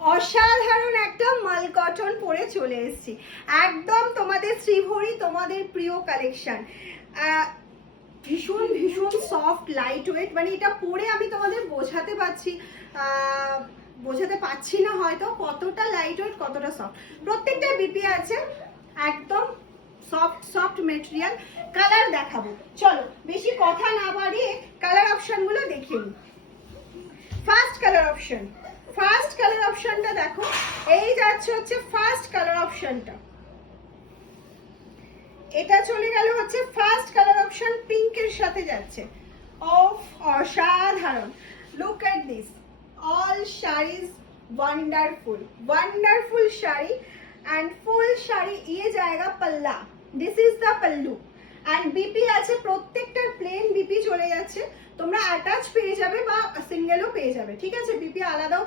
অসাধারণ একটা মাল কটন পরে চলে এসেছি, একদম তোমাদের শ্রীভরি, তোমাদের প্রিয় কালেকশন। ভীষণ ভীষণ সফট লাইট ওয়েট, মানে এটা পরে আমি তোমাদের বোঝাতে পারছি না হয়তো কতটা লাইট ওয়েট, কতটা সফট। প্রত্যেকটা বিপি আছে, একদম সফট সফট মেটেরিয়াল। কালার দেখাবো, চলো বেশি কথা না বাড়িয়ে কালার অপশন গুলো দেখে নিই। ফার্স্ট কালার অপশনটা দেখো, এই যাচ্ছে হচ্ছে ফার্স্ট কালার অপশনটা। এটা চলে গেল হচ্ছে ফার্স্ট কালার অপশন, পিঙ্কের সাথে যাচ্ছে। অফ অসাধারণ, look at this, all saris wonderful wonderful sari and ফুল শাড়ি। ये जाएगा पल्ला, this is the pallu and BP আছে, প্রত্যেকটার প্লেন বিপি চলে যাচ্ছে। তোমরা অ্যাটাচ পেয়ে যাবে বা সিঙ্গেলও পেয়ে যাবে, ঠিক আছে? বিপি আলাদাও